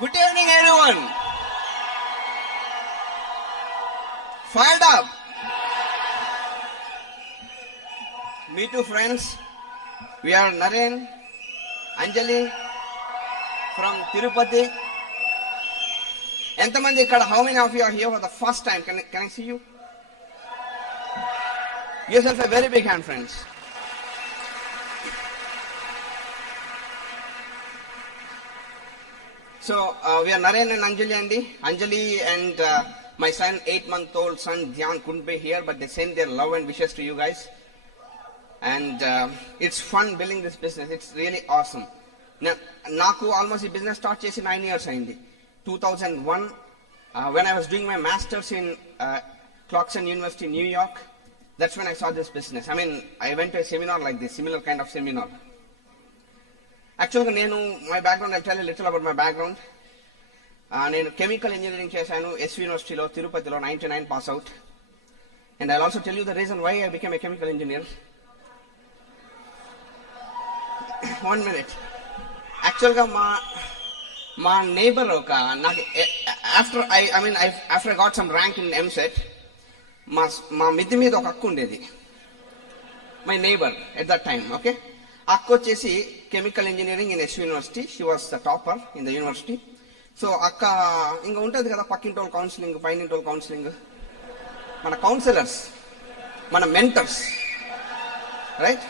Good evening, everyone. Fired up. Me too, friends. We are Naren, Anjali from Tirupati. Entamandi ikkada, how many of you are here for the first time? Can I see you? Give yourself a very big hand, friends. So we are Naren and Anjali Andy. Anjali and my son, 8-month-old son Dhyan couldn't be here, but they send their love and wishes to you guys. And it's fun building this business. It's really awesome. Naku almost the business start chesi 9 years aindi. 2001, when I was doing my masters in Clarkson University, New York, that's when I saw this business. I mean, I went to a seminar like this, similar kind of seminar. Actually, my background, I'll tell you a little about my background. నేను chemical engineering చేశాను SV యూనివర్సిటీలో తిరుపతిలో 99 pass out. And I also tell you the reason why I became a chemical engineer. 1 minute. యాక్చువల్గా మా neighbour ఒక నాకు after I got some rank in EAMCET మా మిద్ది మీద ఒక అక్క ఉండేది, my neighbour at that time. Okay, అక్క వచ్చేసి chemical engineering in SV university. She was the topper in the university. So అక్క ఇంకా ఉంటుంది కదా, పక్కింటోళ్ళు కౌన్సిలింగ్, పైనింటోళ్ళు కౌన్సిలింగ్, మన కౌన్సిలర్స్, మన mentors, right,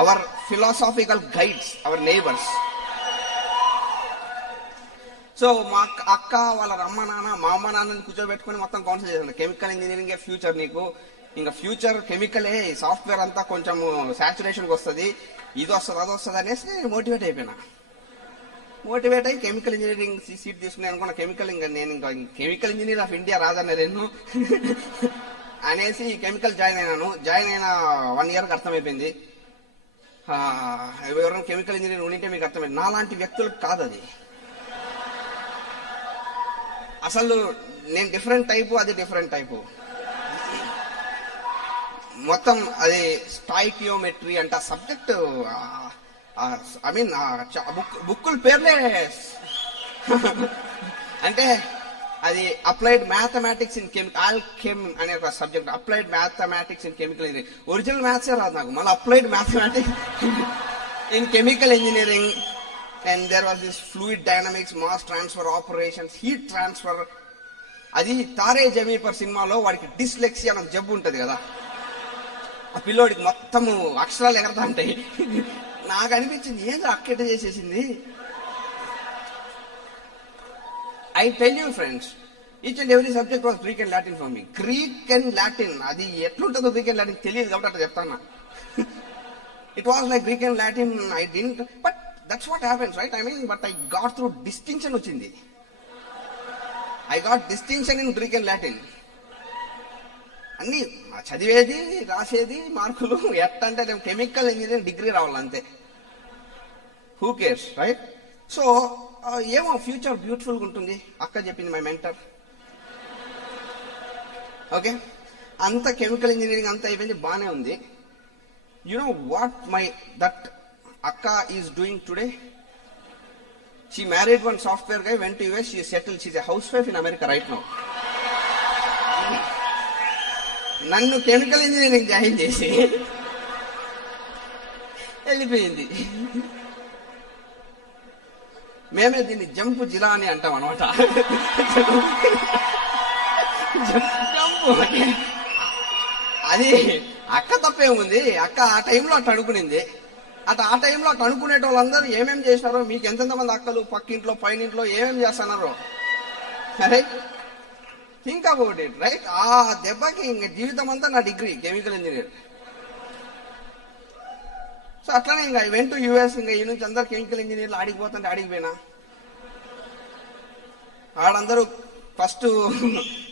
our philosophical guides, our neighbours. So మా అక్క వాళ్ళ అమ్మ నాన్న, మా అమ్మ నాన్నని కూర్చోబెట్టుకుని మొత్తం కౌన్సిల్ చేశాను. కెమికల్ ఇంజనీరింగే ఫ్యూచర్ నీకు, ఇంకా ఫ్యూచర్ కెమికలే, సాఫ్ట్వేర్ అంతా కొంచెం సాచురేషన్కి వస్తుంది, ఇది వస్తుంది అది వస్తుంది అనేసి నేను మోటివేట్ అయిపోయినా. మోటివేట్ అయ్యి కెమికల్ ఇంజనీరింగ్ సీట్ తీసుకుని అనుకున్న chemical chemical engineer of India రాదన్న నేను అనేసి కెమికల్ జాయిన్ అయినాను. జాయిన్ అయిన 1 yearకి అర్థమైపోయింది, ఎవరైనా కెమికల్ ఇంజనీర్ ఉండింటే మీకు అర్థమైంది, నాలాంటి వ్యక్తులకు కాదు అది. అసలు నేను డిఫరెంట్ టైపు, అది డిఫరెంట్ టైపు. మొత్తం అది స్టాయికియోమెట్రీ అంటే ఆ సబ్జెక్ట్, ఐ మీన్ బుక్కుల పేర్లే అంటే అది అప్లైడ్ మ్యాథమెటిక్స్ ఇన్ ఆల్కెమ్ అనే ఒక subject. Applied mathematics in chemical engineering. Original మ్యాథ్సే రాదు నాకు, మళ్ళీ applied mathematics in chemical engineering. And there was this fluid dynamics, mass transfer operations, heat transfer. అది తారే జమీ పర్ సినిమాలో వాడికి డిస్లెక్సియా అనే జబ్బు ఉంటుంది కదా, ఆ పిల్లోడికి మొత్తము అక్షరాలు ఎగరతా ఉంటాయి. నాకు అనిపించింది, ఏందో అక్కట చేసేసింది. I tell you friends, each and every subject was Greek and Latin for me. Greek and Latin అది ఎట్లుంటుందో గ్రీక్ అండ్ లాటిన్ తెలియదు కాబట్టి అట్లా చెప్తాను. It was like Greek and Latin I didn't, but that's what happens, right? I mean, but I got through distinction వచ్చింది. I got distinction in Greek and Latin. అన్ని చదివేది, రాసేది, మార్కులు ఎట్టంటే కెమికల్ ఇంజనీరింగ్ డిగ్రీ రావాలంతే. Who cares, right? సో ఏమో future బ్యూటిఫుల్గా ఉంటుంది, అక్క చెప్పింది, మై మెంటర్. ఓకే, అంత కెమికల్ ఇంజనీరింగ్ అంతా అయిపోయింది, బాగానే ఉంది. యు నో వాట్ దట్ అక్క is doing today? She married one software guy, went to US, she settle, she's a housewife in America right now. నన్ను కెమికల్ ఇంజనీరింగ్ జాయిన్ చేసి వెళ్ళిపోయింది. మేమే దీన్ని జంప్ జిలా అని అంటాం అనమాట. జంప్ అది అక్క తప్పేముంది, అక్క ఆ టైంలో అట్లా అనుకునింది. ఆ టైంలో అట్లా అనుకునే వాళ్ళందరూ ఏమేమి చేసినారో, మీకు ఎంతెంతమంది అక్కలు పక్కింట్లో పైనింట్లో ఏమేమి చేస్తున్నారో, right? Think about it, right? ఆ దెబ్బకి ఇంక జీవితం అంతా నా డిగ్రీ కెమికల్ ఇంజనీర్. సో అట్లానే ఇంకా ఐ వెంట్ టు యూఎస్. ఇంకా ఈ నుంచి అందరు కెమికల్ ఇంజనీర్లు ఆడిపోతుంటే ఆడిపోయినా. ఆడందరూ ఫస్ట్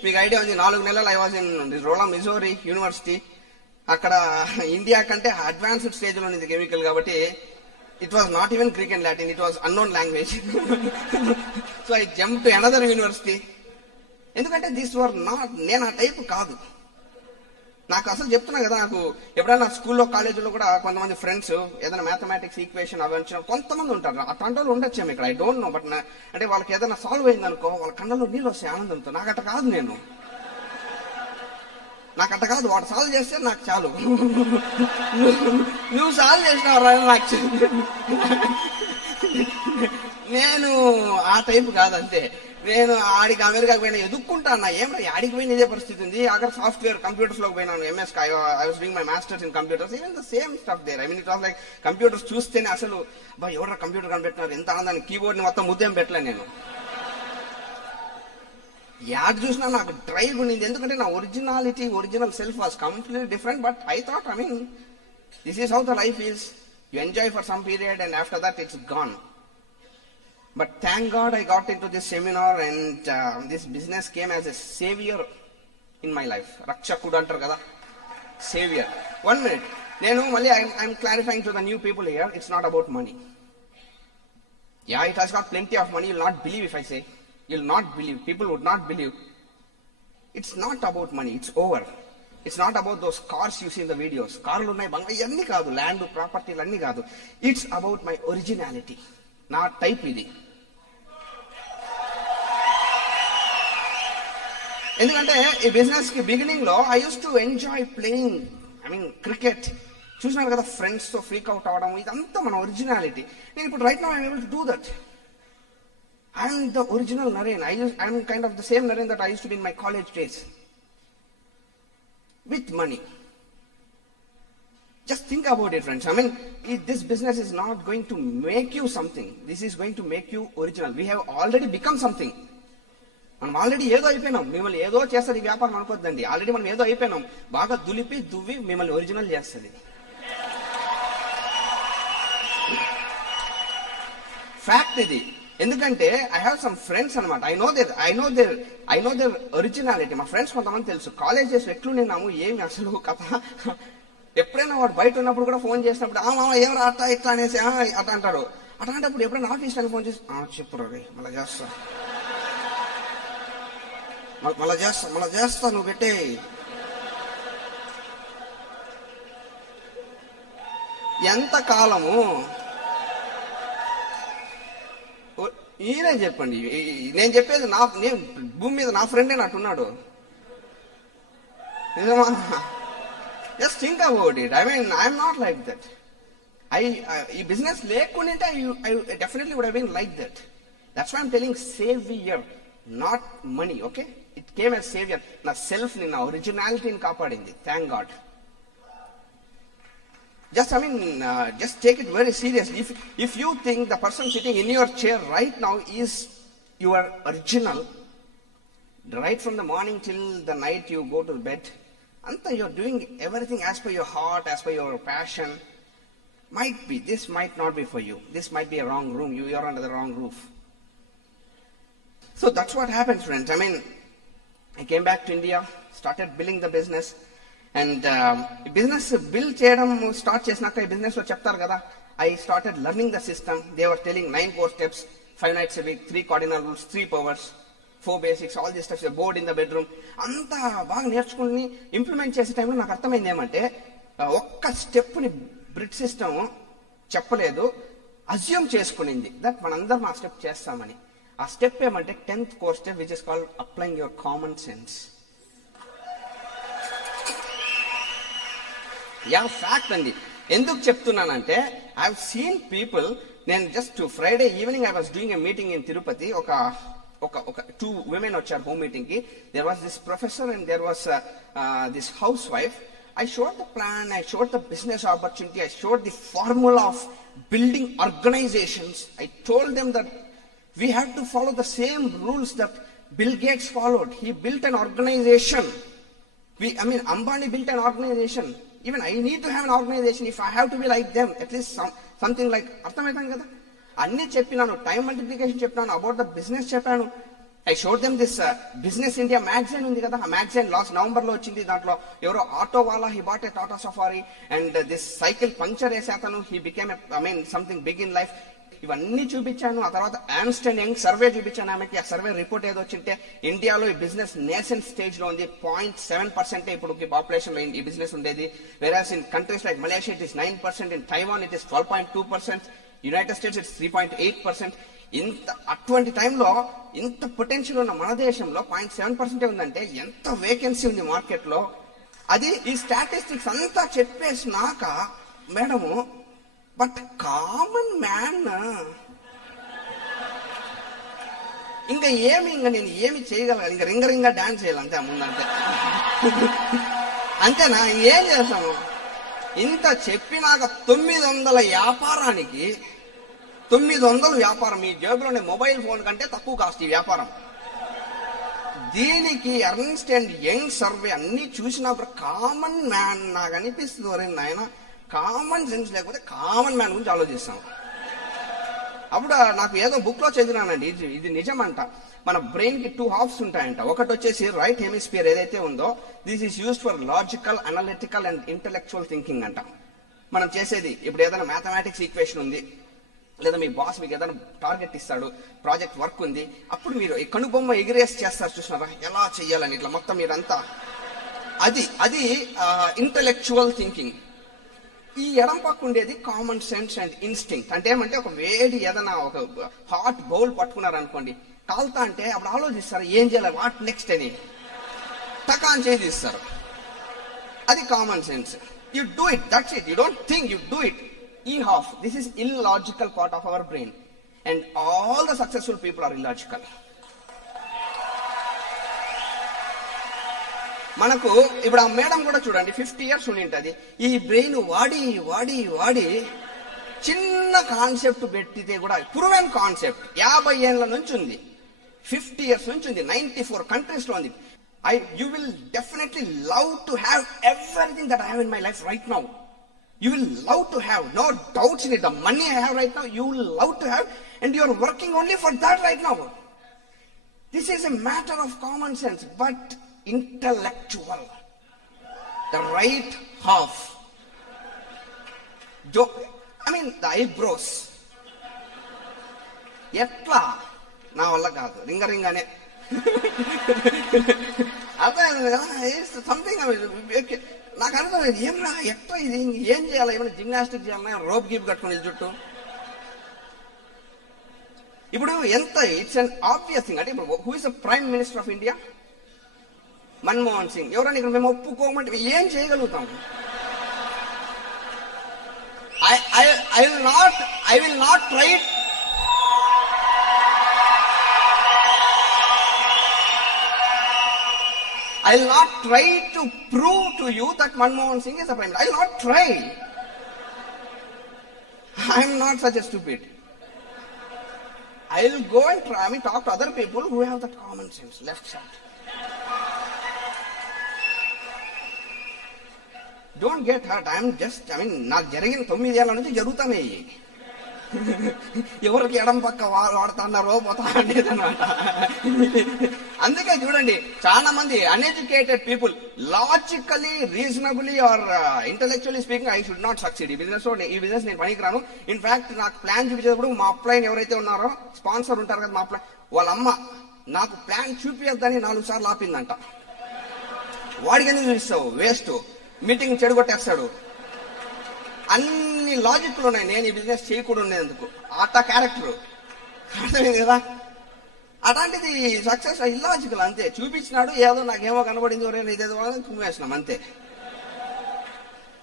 మీకు ఐడియా ఉంది, 4 నెలలు I was in Rolla Missouri university. అక్కడ ఇండియా కంటే అడ్వాన్స్డ్ స్టేజ్లో ఉంది కెమికల్, కాబట్టి it was not even Greek and Latin, it was unknown language. So I jump to another university. ఎందుకంటే దిస్ వర్ నాట్, నేను ఆ టైప్ కాదు. నాకు అసలు చెప్తున్నా కదా, నాకు ఎప్పుడైనా స్కూల్లో కాలేజీలో కూడా కొంతమంది ఫ్రెండ్స్ ఏదైనా మ్యాథమెటిక్స్ ఈక్వేషన్ అవి వచ్చిన కొంతమంది ఉంటారు, అట్లాంటి వాళ్ళు ఉండొచ్చేమో ఇక్కడ, ఐ డోంట్ నో. బట్ అంటే వాళ్ళకి ఏదైనా సాల్వ్ అయింది అనుకో, వాళ్ళ కళ్ళలో నీళ్ళు వస్తాయి ఆనందంతో. నాకు అట్ట కాదు, నాకు అట్ట కాదు. వాడు సాల్వ్ చేస్తే నాకు చాలు. నువ్వు సాల్వ్ చేసినావు నాకు నేను ఆ టైప్ కాదంతే. నేను ఆడికి అమెరికాకి పోయినా ఎదుక్కుంటాను. ఏమన్నా ఆడికి పోయిన ఇదే పరిస్థితి ఉంది. అక్కడ సాఫ్ట్వేర్ కంప్యూటర్స్ లోకి పోయినాను, MS I was doing my masters in computers, even the same stuff there. I mean it was like computers చూస్తేనే అసలు ఎవరు కంప్యూటర్ కనిపెట్టినారు, ఎంత ఆనందాన్ని, కీబోర్డ్ ని మొత్తం ముద్దేం పెట్టలే నేను. యాడ్ చూసినా నాకు డ్రైవ్ ఉండింది, ఎందుకంటే నా original self was completely different. But I thought, I mean this is how the life is. You enjoy for some period and after that it's gone. But thank God I got into this seminar, and this business came as a savior in my life. Rakshakudu antaru kada, savior. 1 minute. Nenu malli I'm clarifying to the new people here, it's not about money. Yeah, it has got plenty of money. You'll not believe if I say. You'll not believe. People would not believe. It's not about money. It's over. It's not about those cars you see in the videos. Carlu unnai banga iyanni kaadu, land property lanni kaadu. It's about my originality. నా type ఇది. ఎందుకంటే ఈ business కి beginning లో I use to enjoy playing, I mean cricket. చూసినారు కదా, friends తో freak out అవడం, ఇదంతా మన ఒరిజినాలిటీ. నేను ఇప్పుడు right now I'm able to do that. I'm the original Naren. I'm kind of the same Naren that I use to be in my college days with money. Just think about it, friends. I mean, this business is not going to make you something. This is going to make you original. We have already become something. మనం already ఏదో అయిపోయినాం. మిమ్మల్ని ఏదో చేస్తుంది ఈ వ్యాపారం అనుకోద్దండి. Already మనం ఏదో అయిపోయినాం. బాగా దువ్వి మిమ్మల్ని ఒరిజినల్ చేస్తుంది. ఫ్యాక్ట్ ఇది. ఎందుకంటే ఐ హ్యావ్ సమ్ ఫ్రెండ్స్ అనమాట. I know their originality. మా ఫ్రెండ్స్ కొంతమంది తెలుసు. కాలేజ్ డేస్ ఎట్లున్నాము, ఏమి అసలు కథ. ఎప్పుడైనా వాడు బయట ఉన్నప్పుడు కూడా ఫోన్ చేసినప్పుడు మామ ఎవరు అట్లా ఇట్లా అనేసి అట్లా అంటారు. అట్లాంటప్పుడు ఎప్పుడైనా ఆఫీస్ అని ఫోన్ చేసి చెప్పురా రే, మళ్ళీ చేస్తా నువ్వు పెట్టే. ఎంత కాలము ఈయనే చెప్పండి. నేను చెప్పేది నేను భూమి మీద నా ఫ్రెండే నాటున్నాడు. నిజమా? Just think about it. I mean, I'm not like that. ఈ బిజినెస్ లేకుంటే I definitely would have been like that. That's why I'm telling savior, not money. Okay? It came as savior. నా సెల్ఫ్ ని, నా ఒరిజినాలిటీని కాపాడింది. Thank God. Just take it very seriously. If you think the person sitting in your chair right now is your original, right from the morning till the night you go to bed, anta you're doing everything as per your heart, as per your passion, this might not be for you. This might be a wrong room. You are under the wrong roof. So that's what happens, friends. I mean, I came back to India, started building the business, and business build cheyadam start chesinaka ee business lo cheptaru kada, I started learning the system. They were telling 9 core steps, 5 nights a week, 3 cardinal rules, 3 powers, 4 basics, all these stuff, board in the bedroom. అంతా బాగా నేర్చుకుని implement చేసే టైంలో నాకు అర్థమైంది ఏమంటే, ఒక్క step ని బ్రిడ్ సిస్టమ్ చెప్పలేదు, అజ్యూమ్ చేసుకునింది దట్ మనందరం ఆ స్టెప్ చేస్తామని. ఆ స్టెప్ ఏమంటే 10th core step, which is called applying your common sense. Fact అండి. ఎందుకు చెప్తున్నానంటే, ఐ హావ్ సీన్ పీపుల్. నేను just Friday evening I was doing a meeting in Tirupati. ఒక 2 women వచ్చారు హోమ్ మీటింగ్ కి. There was this professor and there was this housewife. I showed the plan, I showed the business opportunity, I showed the formula of building organizations. I told them that we have to follow the same rules that Bill Gates followed. He built an organization. Ambani built an organization. Even I need to have an organization if I have to be like them. At least something like, అర్థమవుతాం కదా. అన్ని చెప్పినాను, time multiplication చెప్పినాను, about the business చెప్పాను. I showed them this business India magazine ఉంది కదా, ఆ magazine last November లో వచ్చింది. దాంట్లో ఎవరో ఆటో వాలా, he bought a Tata Safari, and this cycle puncture వేసే అతను, he became something big in life. ఇవన్నీ చూపించాను. ఆ తర్వాత ఎర్న్స్ట్ అండ్ యంగ్ సర్వే చూపించాను ఆమెకి. ఆ సర్వే రిపోర్ట్ ఏదో వచ్చింటే ఇండియాలో ఈ బిజినెస్ నేసెంట్ స్టేజ్ లో ఉంది. 0.7% ఇప్పుడు పాపులేషన్ లో ఈ బిజినెస్ ఉండేది. Whereas in countries like Malaysia it is 9%, in Taiwan it is 12.2%, United States it's 3.8%. ఇంత అటువంటి టైంలో ఇంత పొటెన్షియల్ ఉన్న మన దేశంలో 0.7% ఉందంటే ఎంత వేకెన్సీ ఉంది మార్కెట్ లో. అది ఈ స్టాటిస్టిక్స్ అంతా చెప్పేసినాక మేడము, బట్ కామన్ మ్యాన్ ఇంకా నేను ఏమి చేయగలను, ఇంకా రింగ డాన్స్ చేయాలి అంతే ముందంతే. అంతేనా, ఏం చేస్తాము? ఇంత చెప్పినాక 900 వ్యాపారానికి 900 వ్యాపారం, మీ జేబులోనే మొబైల్ ఫోన్ కంటే తక్కువ కాస్ట్ ఈ వ్యాపారం. దీనికి ఎర్న్స్ట్ అండ్ యంగ్ సర్వే అన్ని చూసినప్పుడు కామన్ మ్యాన్ నాకు అనిపిస్తుంది, వరే నాయన కామన్ సెన్స్ లేకపోతే కామన్ మ్యాన్ గురించి ఆలోచిస్తాం. అప్పుడు నాకు ఏదో బుక్ లో చదివినానండి, ఇది నిజమంట. మన బ్రెయిన్ కి 2 హాఫ్స్ ఉంటాయంట. ఒకటి వచ్చేసి రైట్ హెమిస్ఫియర్ ఏదైతే ఉందో, this is used for logical, analytical and intellectual thinking అంట. మనం చేసేది ఇప్పుడు ఏదైనా మ్యాథమెటిక్స్ ఈక్వేషన్ ఉంది, లేదా మీ బాస్ మీకు ఏదైనా టార్గెట్ ఇస్తాడు, ప్రాజెక్ట్ వర్క్ ఉంది, అప్పుడు మీరు ఈ కనుబొమ్మ ఎగిరేసి చేస్తారు చూసినారా, ఎలా చెయ్యాలని ఇట్లా మొత్తం మీరంతా, అది ఇంటెలెక్చువల్ థింకింగ్. ఈ ఎడం పక్క ఉండేది కామన్ సెన్స్ అండ్ ఇన్స్టింక్ట్. అంటే ఏమంటే ఒక వేడి ఏదైనా ఒక హాట్ బౌల్ పట్టుకున్నారనుకోండి, కాలుతా అంటే అప్పుడు ఆలోచిస్తారు ఏం చేయాలి, వాట్ నెక్స్ట్ అని టకాన్ చేసి ఇస్తారు. అది common sense. You do it, that's it. You don't think, you do it. E half, this is illogical part of our brain, and all the successful people are illogical. మనకు ఇప్పుడు ఆ madam కూడా చూడండి 50 years ఉండింటది. ఈ brain వాడి వాడి వాడి చిన్న కాన్సెప్ట్ పెట్టితే కూడా ప్రూవెన్ కాన్సెప్ట్ 50 ఏళ్ల నుంచి ఉంది, 50 years నుంచి ఉంది, 94 countries లో ఉంది. You will definitely love to have everything that I have in my life right now. You will love to have, no doubts in it. The money I have right now, you will love to have, and you are working only for that right now. This is a matter of common sense, but intellectual. The right half. The eyebrows. ఎట్లా నా వల్ల కాదు, రింగనే అర్థమైంది కదా. Something నాకు అర్థం ఏమన్నా ఎట్లా ఇది ఏం చేయాలి, ఏమైనా జిమ్నాస్టిక్ చేయాలన్నా, రోప్ గీప్ కట్టుకుని చుట్టూ. ఇప్పుడు ఎంత ఇట్స్ అన్ ఆబ్వియస్ థింగ్. అంటే ఇప్పుడు who is the prime minister of India? Manmohan Singh. ఎవరైనా ఇక్కడ మేము ఒప్పుకోమంటే ఏం చేయగలుగుతాం? I will not try it. I will not try to prove to you that Manmohan Singh is a prime minister. I will not try. I am not such a stupid. I will go and try. Talk to other people who have that common sense, left side. Don't get hurt. నాకు జరిగిన 9 ఏళ్ల నుంచి జరుగుతాయి. ఎవరికి ఎడం పక్క వాడుతున్నారో పోతా అనేది అనమాట. అందుకే చూడండి, చాలా మంది uneducated people logically, reasonably or intellectually speaking, I should not succeed. ఈ బిజినెస్ నేను పనికిరాను. ఇన్ఫాక్ట్ నాకు ప్లాన్ చూపించేటప్పుడు మా అప్లైన్ ఎవరైతే ఉన్నారో, స్పాన్సర్ ఉంటారు కదా మా అప్లైన్, వాళ్ళ అమ్మ నాకు ప్లాన్ చూపించద్దని 4 సార్లు ఆపిందంట. వాడికి ఎందుకు చూపిస్తావు, వేస్ట్, మీటింగ్ చెడగొట్టేస్తాడు. అన్ని లాజిక్లు ఉన్నాయి, నేను ఈ బిజినెస్ చేయకూడదు ఉండేందుకు. అట్ట క్యారెక్టర్ అర్థమైంది కదా. అట్లాంటిది సక్సెస్ ఇల్లాజికల్ అంతే. చూపించినాడు, ఏదో నాకేమో కనబడింది, ఇదేదో కుమ్మేసినాం అంతే.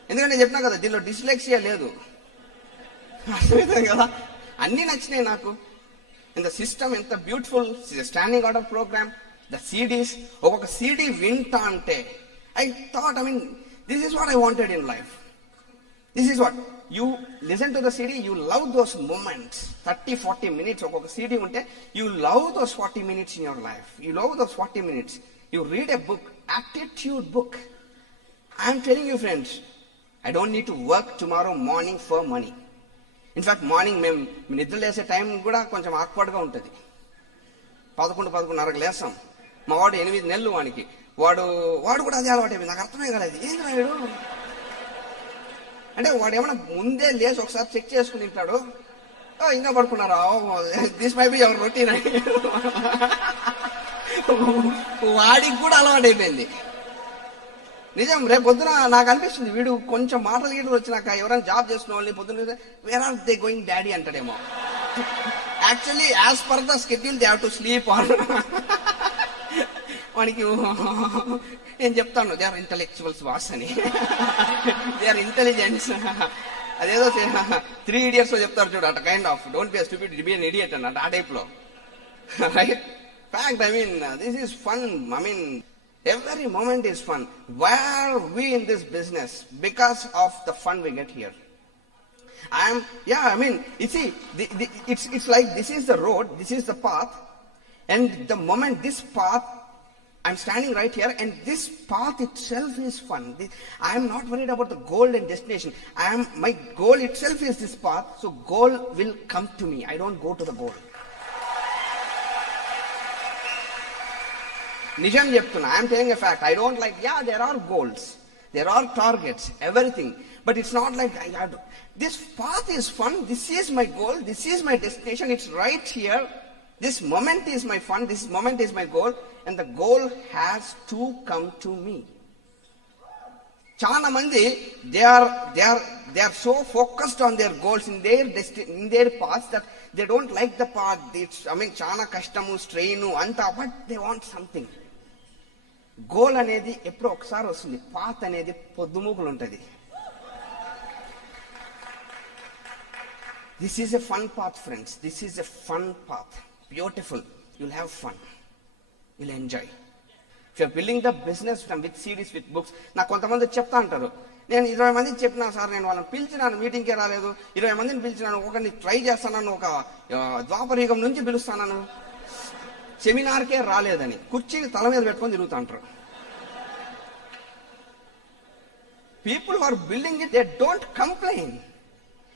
ఎందుకంటే నేను చెప్పినా కదా, దీనిలో డిస్లెక్సియా లేదు. అర్థమైంది కదా. అన్ని నచ్చినాయి నాకు. ఇంత సిస్టమ్ ఎంత beautiful, standing order programme, the CDs. ఒక్కొక్క సిడీ వింటా అంటే I thought, this is what I wanted in life. This is what you listen to the CD, you love those moments. 30-40 minutes ఒక్కొక్క CD ఉంటే you love those 40 minutes in your life. You love those 40 minutes. You read a book, aptitude book. I am telling you friends, I don't need to work tomorrow morning for money. In fact, morning మేము నిద్ర లేసే time కూడా కొంచెం ఆక్వర్డ్గా ఉంటుంది. 11-11:30కు లేస్తాం. మా వాడు 8 నెలలు వానికి. వాడు కూడా అదే అలవాటు అయిపోయింది. నాకు అర్థమే కాలేదు, ఏంటి రాయుడు అంటే వాడు ఏమన్నా ముందే లేచి ఒకసారి చెక్ చేసుకుని తింటాడు. ఇంకా పడుకున్నారా, this my be ever routine. వాడికి కూడా అలవాటు అయిపోయింది. నిజం, రేపు పొద్దున నాకు అనిపిస్తుంది వీడు కొంచెం మాటలు గీటలు వచ్చినాక ఎవరైనా జాబ్ చేసిన వాళ్ళని పొద్దున్న where are they going daddy అంటాడేమో. Actually as per the schedule they have to sleep on. వానికి నేను చెప్తాను దే ఆర్ ఇంటలెక్చువల్స్ బాస్ అని, దే ఆర్ ఇంటెలిజెన్స్. అదేదో 3 Idiots లో చెప్తారు చూడు, at kind of don't be stupid be an idiot అన్నట్టు ఆ టైప్ లో. Right fact, I mean this is fun. I mean every moment is fun. Why are we in this business? Because of the fun we get here. I mean, you see, it's like this is the road, this is the path, and the moment this path, I'm standing right here, and this path itself is fun. I am not worried about the goal and destination. My goal itself is this path, so goal will come to me. I don't go to the goal. నిజం చెప్తున్నా, I'm telling a fact. I don't like, there are goals, there are targets, everything, but it's not like this path is fun, this is my goal, this is my destination, it's right here, this moment is my fun, this moment is my goal, and the goal has to come to me. చాలా మంది they are so focused on their goals in their path that they don't like the path. I mean చాలా కష్టము, strain అంతా, but they want something. Goal అనేది ఎప్పుడో ఒకసారి వస్తుంది, path అనేది పొద్దుమూకులు ఉంటుంది. This is a fun path friends, this is a fun path, beautiful, you'll have fun, you'll enjoy. If you're building the business with series, with books. నాకు కొంతమంది చెప్తా అంటారు, నేను 20 మందిని చెప్పినా సార్, నేను వాళ్ళని పిలిచినాను, మీటింగ్కే రాలేదు, 20 మందిని పిలిచినాను, ఒకరిని ట్రై చేస్తానని, ఒక ద్వాపరయుగం నుంచి పిలుస్తానను, సెమినార్కే రాలేదని కుర్చీని తల మీద పెట్టుకొని తిరుగుతా అంటారు. People who are building it, they don't complain,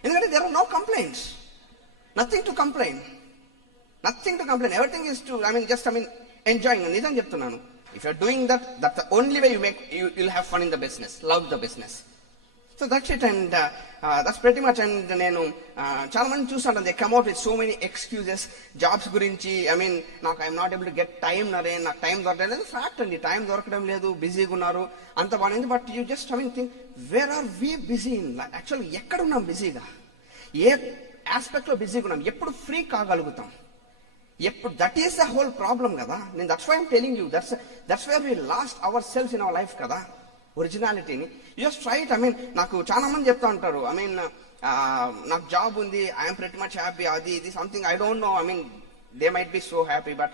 ఎందుకంటే there are no complaints, nothing to complain, nothing to complain, everything is to enjoying. నిజం చెప్తున్నాను. If you're doing that, that's the only way you'll have fun in the business, love the business. So that's it, and that's pretty much. And నేను చాలా మంది చూస్తాను, they come out with so many excuses jobs గురించి. I mean, I'm not able to get time, నాకు time దొరకలేదు. Fact అండి, time దొరకడం లేదు, బిజీగా ఉన్నారు, అంత బాగుంది. But you just think, where are we busy in life? Actually ఎక్కడ ఉన్నాం బిజీగా, ఏ ఆస్పెక్ట్ లో బిజీగా ఉన్నాం, ఎప్పుడు ఫ్రీ కాగలుగుతాం, ఎప్పుడు? That is the whole problem కదా. నేను that's why I'm telling you, that's where we lost our cells in our life కదా, ఒరిజినాలిటీని. Just try it. I mean, నాకు చాలా మంది చెప్తా ఉంటారు, ఐ మీన్ నాకు జాబ్ ఉంది, ఐఎమ్ ప్రెటీ మచ్ హ్యాపీ, అది ఇది something, I don't know, I mean they might be so happy. But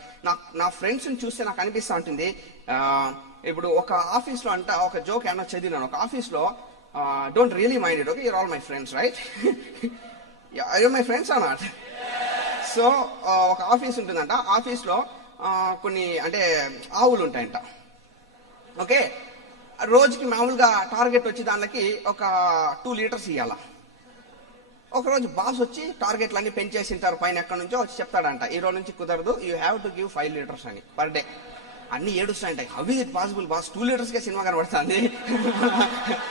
నా ఫ్రెండ్స్ని చూస్తే నాకు అనిపిస్తూ ఉంటుంది, ఇప్పుడు ఒక ఆఫీస్లో అంట ఒక జోక్ ఏమన్నా చదివినాను, ఒక ఆఫీస్లో, don't really mind it, okay, you're all my friends, right? You're my friends or not? So ఒక ఆఫీస్ ఉంటుందంట, ఆఫీస్లో కొన్ని అంటే ఆవులు ఉంటాయంట, ఓకే. రోజుకి మామూలుగా టార్గెట్ వచ్చి దానికి ఒక 2 లీటర్స్ ఇవ్వాల. ఒకరోజు బాస్ వచ్చి టార్గెట్లన్నీ పెంచేసింటారు, పైన ఎక్కడి నుంచో వచ్చి చెప్తాడంట, ఈ రోజు నుంచి కుదరదు, you have to give 5 litres అని పర్ డే. అన్ని ఏడుస్తాయంట, how is it possible boss, 2 లీటర్స్కే సినిమా కనబడుతుంది,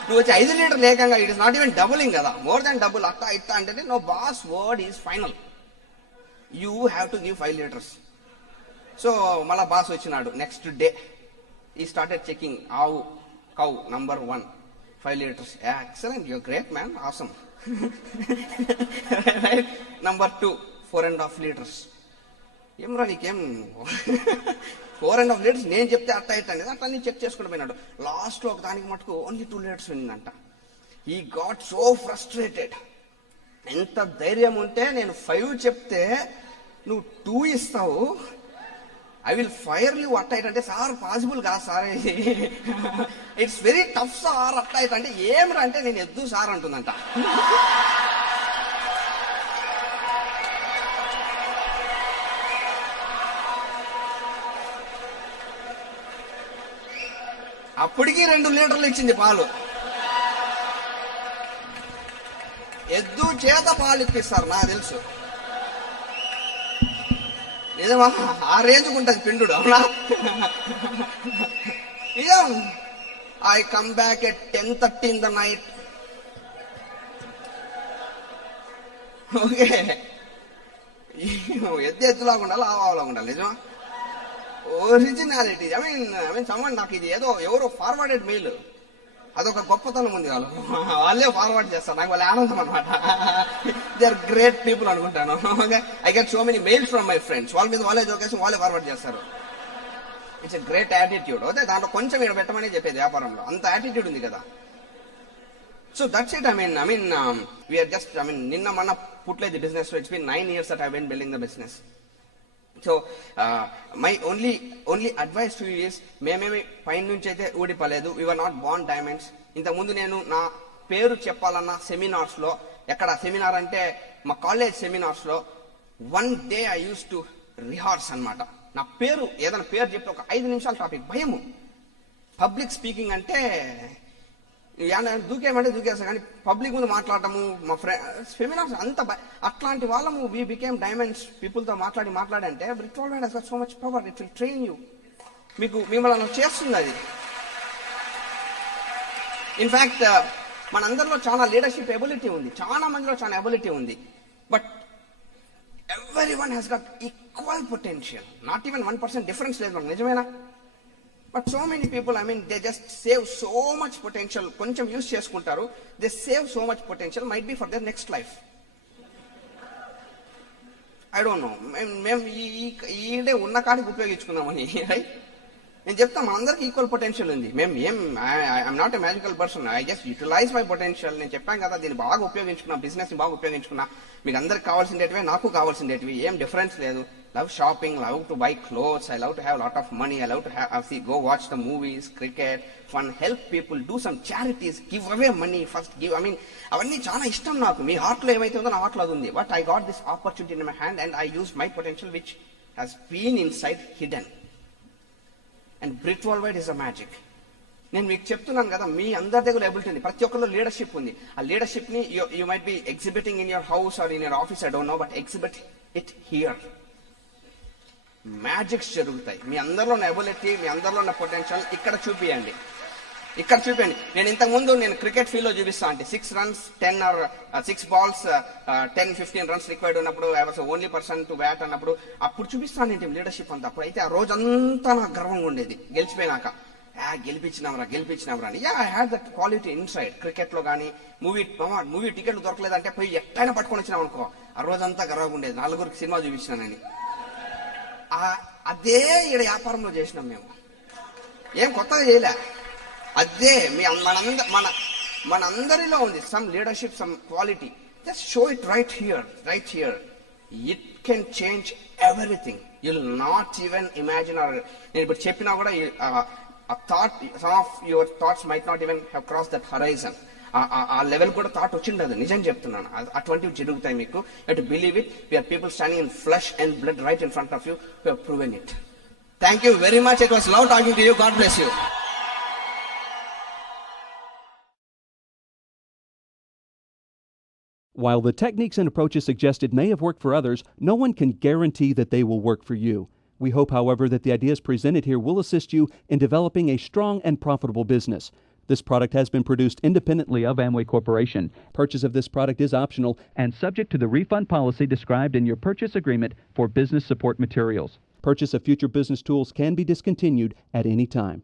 నువ్వు వచ్చి 5 లీటర్లు ఏకంగా, it is not even doubling కదా, మోర్ దాన్ డబుల్, అట్టా ఇట్టా అంటే, no, boss word is final, you have to give 5 litres. So మళ్ళా బాస్ వచ్చినాడు, next day he started checking, ఆవు cow number 1 5 litres, excellent, you're great man, awesome. Number 2 4.5 litres, ఏమరా నీకేం 4.5 litres నేను చెప్తే అట్ట ఇట్ట అనేది అట్లా నేను చెక్ చేసుకుని పోయినాడు. లాస్ట్లో ఒక దానికి మటుకు ఓన్లీ 2 లీటర్స్ ఉందంట. ఈ గాట్ సో ఫ్రస్ట్రేటెడ్. ఎంత ధైర్యం ఉంటే నేను 5 చెప్తే నువ్వు 2 ఇస్తావు, ఐ విల్ ఫైర్ యూ అట్ట ఇట్ అంటే, సార్ పాసిబుల్ కాదు sir, it's very tough sir అట్ట ఇట్ అంటే, ఏమరా అంటే నేను ఎద్దు సార్ అంటుందంట. అప్పటికి 2 లీటర్లు ఇచ్చింది పాలు. ఎద్దు చేత పాలు ఇప్పిస్తారు నాకు తెలుసు, నిజమా? ఆ రేంజ్కి ఉంటుంది పిండు, అవునా? నిజం. I come back at 10:30 in the night. Okay, ఎద్దులాగా ఉండాలి, ఆవాలాగా ఉండాలి. నిజమా? ఒరిజినాలిటీ. సమ్మన్ నాకు ఇది ఏదో ఎవరో ఫార్వర్డెడ్ మెయిల్, అదొక గొప్పతనం ఉంది. వాళ్ళే ఫార్వర్డ్ చేస్తారు, నాకు వాళ్ళ ఆనందం అనమాట. దే ఆర్ గ్రేట్ పీపుల్ అనుకుంటాను. I get so many mails from my friends, వాళ్ళ మీద వాళ్ళే జోకేసి వాళ్ళే ఫార్వర్డ్ చేస్తారు. It's a great attitude. అదే దాంట్లో కొంచెం ఇక్కడ పెట్టమని చెప్పేది వ్యాపారంలో, అంత యాటిట్యూడ్ ఉంది కదా. So that's it. We are just నిన్న మొన్న పుట్టలేదు business. It's been 9 years that I've been building the business. So my only advice to you is, మేమేమి పైన నుంచి అయితే ఊడిపోలేదు. We are not born diamonds. ఇంతకుముందు నేను నా పేరు చెప్పాలన్న సెమినార్స్లో, ఎక్కడ సెమినార్ అంటే మా కాలేజ్ సెమినార్స్లో, one day I use to rehearse అనమాట. నా పేరు ఏదైనా పేరు చెప్తే ఒక 5 నిమిషాల టాపిక్, భయము. పబ్లిక్ స్పీకింగ్ అంటే దూకేమంటే దూకేస్తా, కానీ పబ్లిక్ ముందు మాట్లాడటము, మా ఫ్రెండ్ సెమినార్స్ అంత అట్లాంటి వాళ్ళము వీ బికేమ్ డైమండ్స్. పీపుల్తో మాట్లాడి అంటే Brit world has got so much power, it will train you. మిమ్మల్ని అలా చేస్తుంది అది. ఇన్ఫ్యాక్ట్ మనందరిలో చాలా లీడర్షిప్ ఎబిలిటీ ఉంది, చాలా మందిలో చాలా ఎబిలిటీ ఉంది. But everyone has got equal potential, not even 1% difference లేదు మనకు, నిజమేనా? But so many people they just save so much potential. కొంచెం యూస్ చేసుకుంటారు, they save so much potential, might be for their next life. I don't know. మేము ఈడే ఉన్న కాడికి ఉపయోగించుకున్నామని, రైట్? నేను చెప్తాను, మనందరికి ఈక్వల్ పొటెన్షియల్ ఉంది. I'm not a magical person, I just utilise my potential. నేను చెప్పాను కదా, దీన్ని బాగా ఉపయోగించుకున్నా, బిజినెస్ ని బాగా ఉపయోగించుకున్నా. మీకు అందరికి కావాల్సిందేటివే, నాకు కావాల్సిందేటివి, ఏం డిఫరెన్స్ లేదు. Love shopping, love to buy clothes, I love to have lot of money, I love to go watch the movies, cricket, fun, help people, do some charities, give away money, first give. అవన్నీ చాలా ఇష్టం నాకు. మీ heart లో ఏమైతే ఉందో నా heart లో అది ఉంది. But I got this opportunity in my hand and I use my potential which has been inside hidden. And Britt Worldwide is a magic. నేను మీకు చెప్తున్నాను కదా, మీ అందరి దగ్గర ఎబిలిటీ ఉంది, ప్రతి ఒక్కరిలో లీడర్షిప్ ఉంది. ఆ లీడర్షిప్ ని you might be exhibiting in your house or in your office, I don't know, but exhibit it here. Magics జరుగుతాయి. మీ అందరిలో ఉన్న ఎబిలిటీ, మీ అందరిలో ఉన్న పొటెన్షియల్ ఇక్కడ చూపియండి. నేను ఇంతకుముందు క్రికెట్ ఫీల్డ్ లో చూపిస్తా అంటే 6 runs 10 or 6 balls 10-15 runs required ఉన్నప్పుడు, I was only person to bat అన్నప్పుడు, అప్పుడు చూపిస్తాను ఏంటి లీడర్షిప్ అంతా. అప్పుడు అయితే ఆ రోజంతా నాకు గర్వంగా ఉండేది. గెలిచిపోయినాక గెలిపించినాంరా అని. I had that quality inside. Cricket లో కానీ మూవీ టికెట్లు దొరకలేదంటే పోయి ఎట్టైనా పట్టుకొని వచ్చినాం అనుకో, ఆ రోజంతా గర్వంగా ఉండేది. 4 సినిమా చూపించినానని. అదే ఈడ వ్యాపారంలో చేసినాం మేము, ఏం కొత్తగా చేయలే. అదే మనందరిలో ఉంది some leadership, some quality. Just show it right here. It can change everything. You will not even imagine. నేను ఇప్పుడు చెప్పినా కూడా some of your thoughts might not even have crossed that horizon. ఆ లెవెల్ కూడా థాట్ వచ్చిండదు. నిజం చెప్తున్నాను, అటువంటివి జరుగుతాయి మీకు. You have to believe it. We are people standing in flesh and blood right in front of you who have proven it. Thank you very much. It was love talking to you. God bless you. While the techniques and approaches suggested may have worked for others, no one can guarantee that they will work for you. We hope, however, that the ideas presented here will assist you in developing a strong and profitable business. This product has been produced independently of Amway Corporation. Purchase of this product is optional and subject to the refund policy described in your purchase agreement for business support materials. Purchase of future business tools can be discontinued at any time.